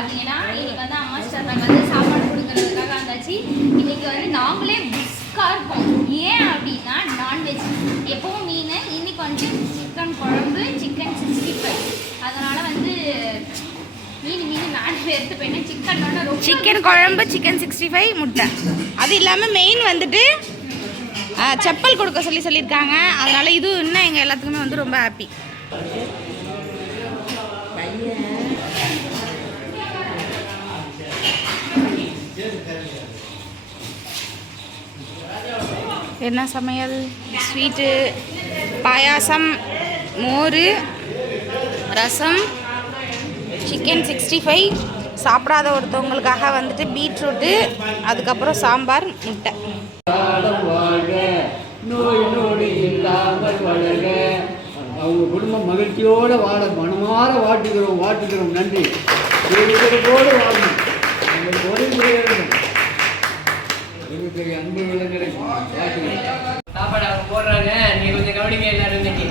பார்த்தீங்கன்னா இன்னைக்கு வந்து அம்மா ஸ்டார்ட் வந்து சாப்பாடு கொடுக்கறதுக்காக வந்தாச்சு. இன்னைக்கு வந்து நாங்களே பிஸ்காக இருக்கோம். ஏன் அப்படின்னா நான்வெஜ் எப்பவும் மீன் இன்னைக்கு வந்து சிக்கன் குழம்பு சிக்கன் சிக்ஸ்டி ஃபைவ். அதனால் வந்து மீன் மீன் நான் எடுத்து போயிட்டேன் சிக்கன் ரொம்ப சிக்கன் குழம்பு சிக்கன் சிக்ஸ்டி ஃபைவ் முட்டை. அது இல்லாமல் மெயின் வந்துட்டு செப்பல் கொடுக்க சொல்லி சொல்லியிருக்காங்க. அதனால இது இன்னும் எங்கள் எல்லாத்துக்குமே வந்து ரொம்ப ஹாப்பி என்ன சமையல்? ஸ்வீட்டு பாயாசம் மோர் ரசம் சிக்கன் சிக்ஸ்டி ஃபைவ். சாப்பிடாத ஒருத்தவங்களுக்காக வந்துட்டு பீட்ரூட்டு அதுக்கப்புறம் சாம்பார் முட்டை. நோய் இல்லாமல் வளர்க அவங்க குடும்பம் மகிழ்ச்சியோடு வாழ மனமாற வாட்டுகிறோம் வாட்டுகிறோம் நன்றி. பெருமையோடு வாழணும் பெரிய அன்பு விலங்குகளை சாப்பாடு அவங்க போடுறாங்க. நீங்கள் கொஞ்சம் கவனிங்க எல்லாரும் இன்னைக்கு.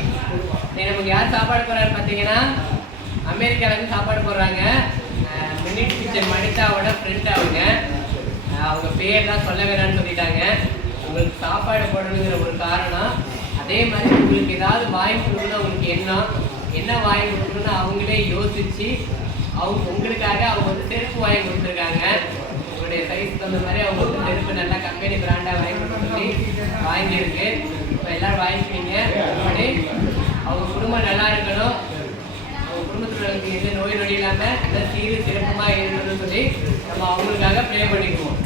நமக்கு யார் சாப்பாடு போடுறாரு பார்த்தீங்கன்னா அமெரிக்காவிலேருந்து சாப்பாடு போடுறாங்க. மினிட் கிச்சன் மனிதாவோட ஃப்ரெண்ட் அவங்க. அவங்க பேர்லாம் சொல்ல வேணாம்னு சொல்லிட்டாங்க. உங்களுக்கு சாப்பாடு போடணுங்கிற ஒரு காரணம். அதே மாதிரி உங்களுக்கு ஏதாவது வாங்கி கொடுக்கணும் உங்களுக்கு எண்ணம் என்ன வாங்கி கொடுக்கணும்னு அவங்களே யோசிச்சு அவங்க உங்களுக்காக அவங்க வந்து செருப்பு வாங்கி கொடுத்துருக்காங்க. உங்களுடைய சைஸ் தகுந்த மாதிரி அவங்க வந்து செருப்பு நல்லா கம்பெனி பிராண்டாக வாங்கி சொல்லி வாங்கியிருக்கு. இப்போ எல்லோரும் வாங்கிக்கிறீங்க அப்படி அவங்க குடும்பம் நல்லா இருக்கணும். அவங்க குடும்பத்தில் வந்து எந்த நோய் நொடி இல்லாமல் நல்ல சீரு சிறப்பமாக இருக்கணும்னு சொல்லி நம்ம அவங்களுக்காக ப்ரே பண்ணிக்குவோம்.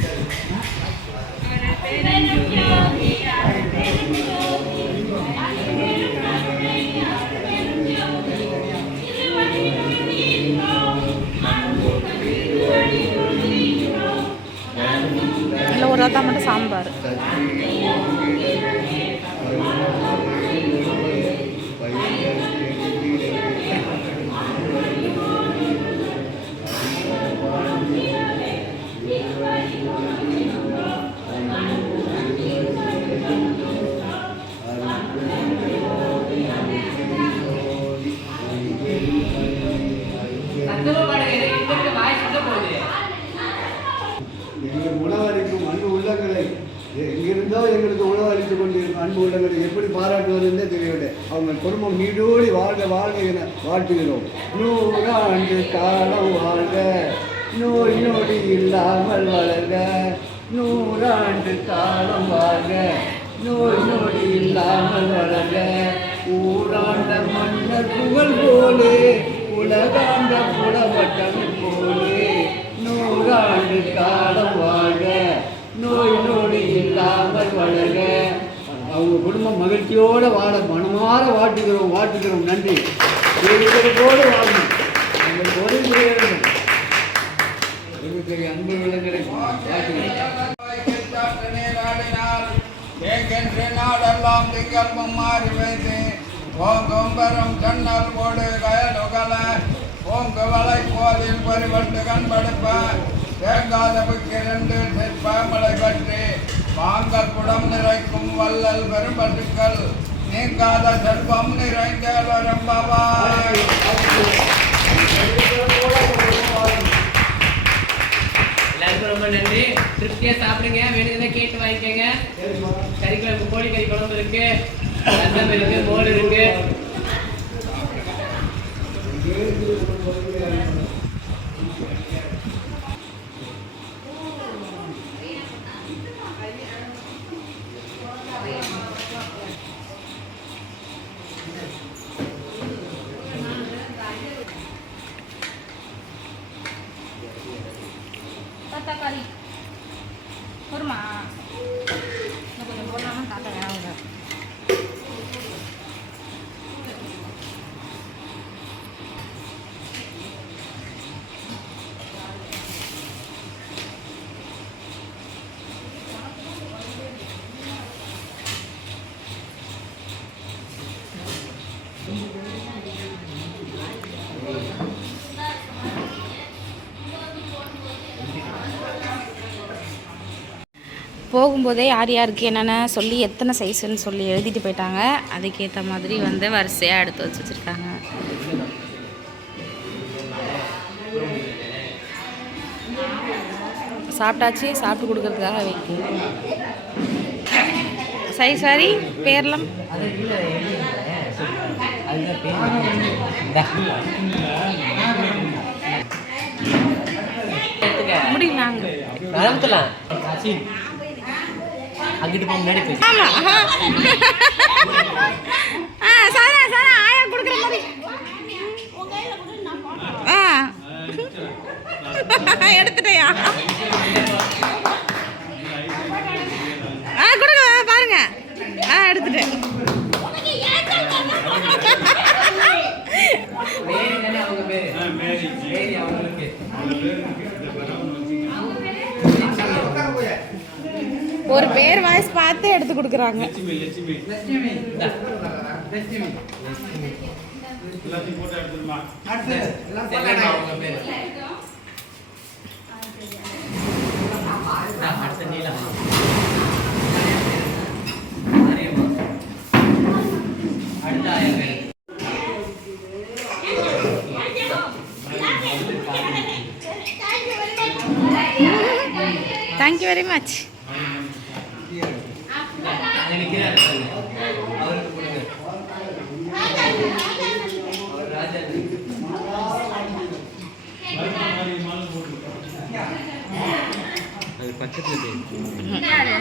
சாம்பார் வாழ்த்துகிறோம் நூறாண்டு காலம் வாழ்க நோய் நொடி இல்லாமல் வளர்க. நூறாண்டு காலம் வாழ்க நோய் நொடி இல்லாமல் வளர்க. ஊராண்ட மன்னர் புகழ் போலே உலகாண்ட புலவட்டம் போலே. நூறாண்டு காலம் வாழ்க நோய் நொடி இல்லாமல் வளர்க. அவங்க குடும்பம் மகிழ்ச்சியோடு வாழ மனமாற வாட்டுகிறோம் வாட்டுகிறோம் நன்றி. பெருமையோடு வாழும் உங்களுக்கு உதவி புரிய வேண்டும் பெரிய அன்பு விலங்குகளை நாடெல்லாம் திங்கள் மாறி வைத்து ஓம் கொம்பரம் ஜன்னல் ஓடு கயலுகல ஓம் கவலை போதில் பரிவண்டு கண்படுப்ப தேங்காதவுக்கு இரண்டு சிற்பமலை பற்றி வாங்க குடம் நிறைக்கும் வல்லல் பெரும்பட்டுக்கள் நீங்காத செல்வம் நிறைந்த வரம்பவாய் எல்லாருக்கும் ரொம்ப நன்றி. திருப்தியா சாப்பிடுங்க. வேணுங்கிறத கேட்டு வாங்கிக்கோங்க. கறி குழம்பு கோழி கறி குழம்பு இருக்கு. ரசம் இருக்கு மோர் இருக்கு. பொறுமா இன்னும் கொஞ்சம் போடலாமா தாத்தா வேணாம் போகும்போதே யார் யாருக்கு என்னென்ன சொல்லி எத்தனை சைஸுன்னு சொல்லி எழுதிட்டு போயிட்டாங்க. அதுக்கேற்ற மாதிரி வந்து வரிசையாக எடுத்து வச்சு வச்சுருக்காங்க. சாப்பிட்டாச்சு சாப்பிட்டு கொடுக்கறதுக்காக வைக்கணும் சரி சாரி பேர்லாம்? அது நாங்கள் அதுதான் பேர் இந்தா. எடுத்துக்க. முடியலாங்க நடத்தலாம் அசின் அங்கிட்டு போக முன்னாடி போய் ஆமா. ஆ சாரா சாரா ஆயா கொடுக்குற மாதிரி. ஆ. எடுத்துட்டேயா? ஆ கொடுங்க பாருங்க. ஆ எடுத்துட்டேன் மேரி தானே அவங்க பேரு மேரி அவங்களுக்கு ஒரு பேர் வாய்ஸ் பார்த்து எடுத்து கொடுக்குறாங்க. தேங்க்யூ வெரி மச் அவருக்கு கொடுங்க. அவர் ராஜா அது பக்கத்தில்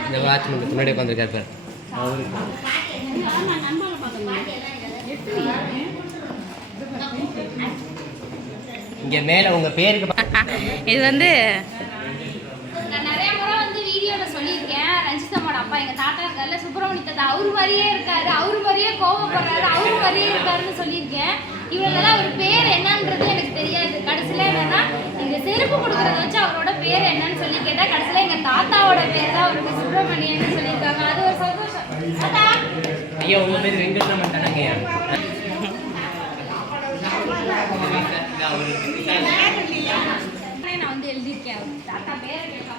இந்த வாட்ச்மேன் முன்னாடி உட்காந்துருக்காரு பாரு அவருக்கு இங்க மேல உங்க பேருக்கு இது வந்து இருக்காருல்ல சுப்பிரமணிய தாத்தா அவர் மாதிரியே இருக்காரு. அவர் மாதிரியே கோவப்படுறாரு. அவர் மாதிரியே இருக்காருன்னு சொல்லியிருக்கேன். இவங்களெல்லாம் அவர் பேர் என்னன்றது எனக்கு தெரியாது. கடைசியில என்னன்னா இந்த செருப்பு கொடுக்கறத வச்சு அவரோட பேர் என்னன்னு சொல்லி கேட்டா கடைசியில எங்க தாத்தாவோட பேர் தான் அவருக்கு சுப்பிரமணியன் சொல்லியிருக்காங்க. அது ஒரு சந்தோஷம். தாத்தா! ஐயா உங்க பேர் வெங்கட்ராமன்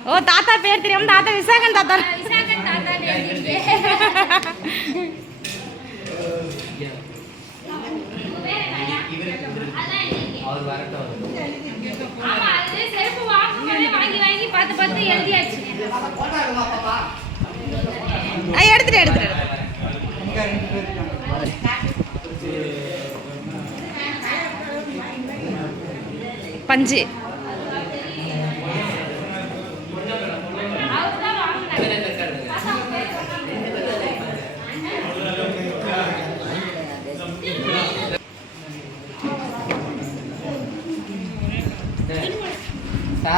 ஓ தாத்தா பேர் தெரியாம தாத்தா விசாகன் தாத்தா. எடுத்துட்டு எடுத்துட்டு பஞ்சு அவர் தான் வாங்கினாரு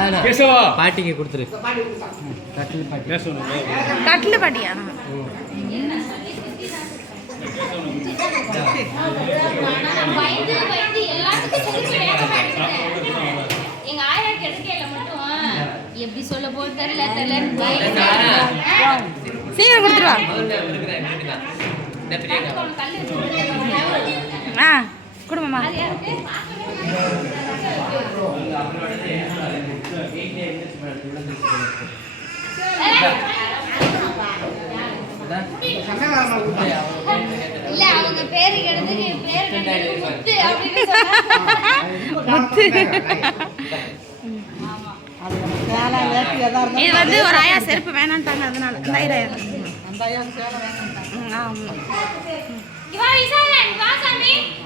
சாதனா பாட்டிக்கு கொடுத்துரு. கட்டில் பாட்டி கட்டில் பாட்டியா. எங்க ஆயா கிடைக்கல மட்டும் எப்படி சொல்ல போது தெரியல தெரியல. சீக்கிரம் கொடுத்துருவா ஆ குடும்பமா? இது வந்து ஒரு ஆயா செருப்பு வேணான்ட்டாங்க அதனால அந்த ஐயா ம், ஆமா இவா விசாலன் வா சாமி. ஆயா வந்து செப்பல் வேண்டாம்னு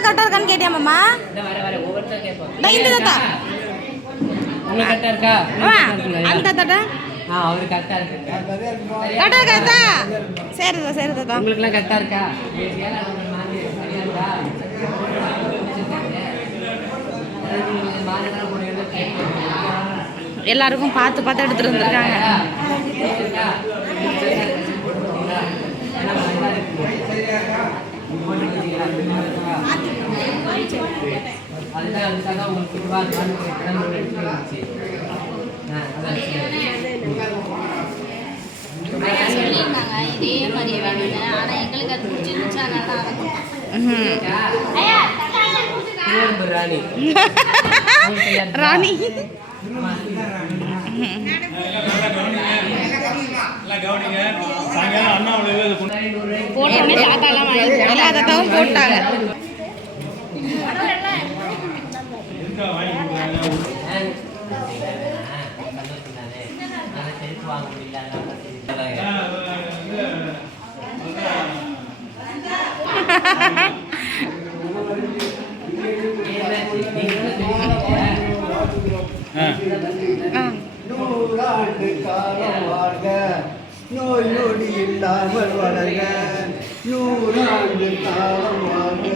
கரெக்டாக இருக்கான்னு கேட்டியா மாமா? இந்த தாத்தா இருக்கா? அந்த தாத்தா ஆ அவரு கரெக்டா இருக்கு கரெக்டாக தாத்தா? சரி தாத்தா சரி தாத்தா. உங்களுக்குலாம் கரெக்டா இருக்கா? இருக்கா. எல்லாருக்கும் பார்த்து பார்த்து எடுத்துட்டு வந்திருக்காங்க இருக்கா? என்ன நல்லா இருக்கு. அதுதான் அதுக்காக உங்களுக்கு ரூபா எடுத்து வந்துச்சு ஐயா சொல்லியிருந்தாங்க இதே வேணும்னு ஆனால் எங்களுக்கு அது பிடிச்சிருந்துச்சு அதனால தான் ராணி போட்டாங்க ஆ. நூறாண்டு காலம் வாழ்க நோய் நொடி இல்லாமல் வளர்க நூறாண்டு காலம் வாழ்க.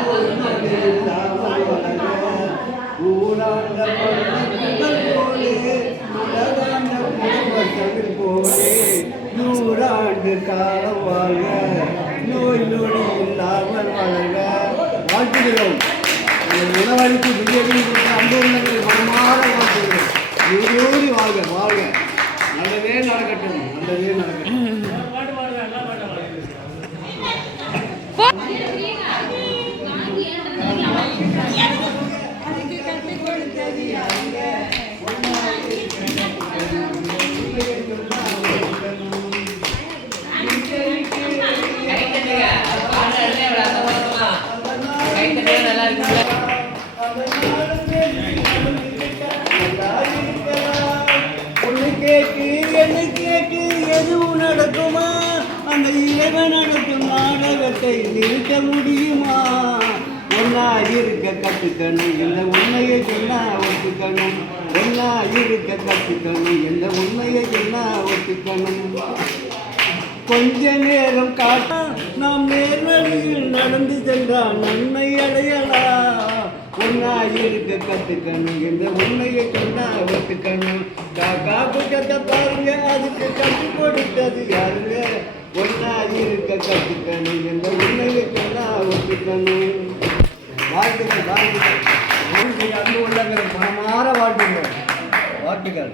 நோய் நொடி இல்லாமல் வளர்க ஊராண்ட பழங்கள் போலே உலகாண்ட குடும்பத்தமிழ் போலே நூறாண்டு காலம் வாழ்க. நோய் நொடி இல்லாமல் வளர்க வாழ்த்துகிறோம். உங்கள் உணவளிப்பு பிஜேபி அன்பு உள்ளங்களை மனமாற வாழ்த்துகிறோம். நூறு வாழ்க. நிறுத்த முடியுமா? ஒன்னா இருக்க கற்றுக்கணும் இந்த உண்மையை சொன்னா ஒத்துக்கணும். ஒன்னா இருக்க கற்றுக்கணும் இந்த உண்மையை சொன்னா ஒத்துக்கணும். கொஞ்ச நேரம் காட்டா நாம் நேர்வழியில் நடந்து சென்றால் நன்மை அடையலாம் ஒன்னா இருக்க கத்துக்கணும் இந்த உண்மையை சொன்னா ஒத்துக்கணும். காக்கா குட்டத்தை பாருங்க அதுக்கு கற்றுக் கொடுத்தது யாருங்க? ஒன்றாக இருக்க கற்றுக்கணும் எந்த உண்மைகளுக்கெல்லாம் ஒத்துக்கணும் வாழ்த்துக்கள் வாழ்த்துக்கள். நன்றி அன்பு உள்ளங்கள். மனமாற வாழ்த்துங்கள் வாழ்த்துக்கள்.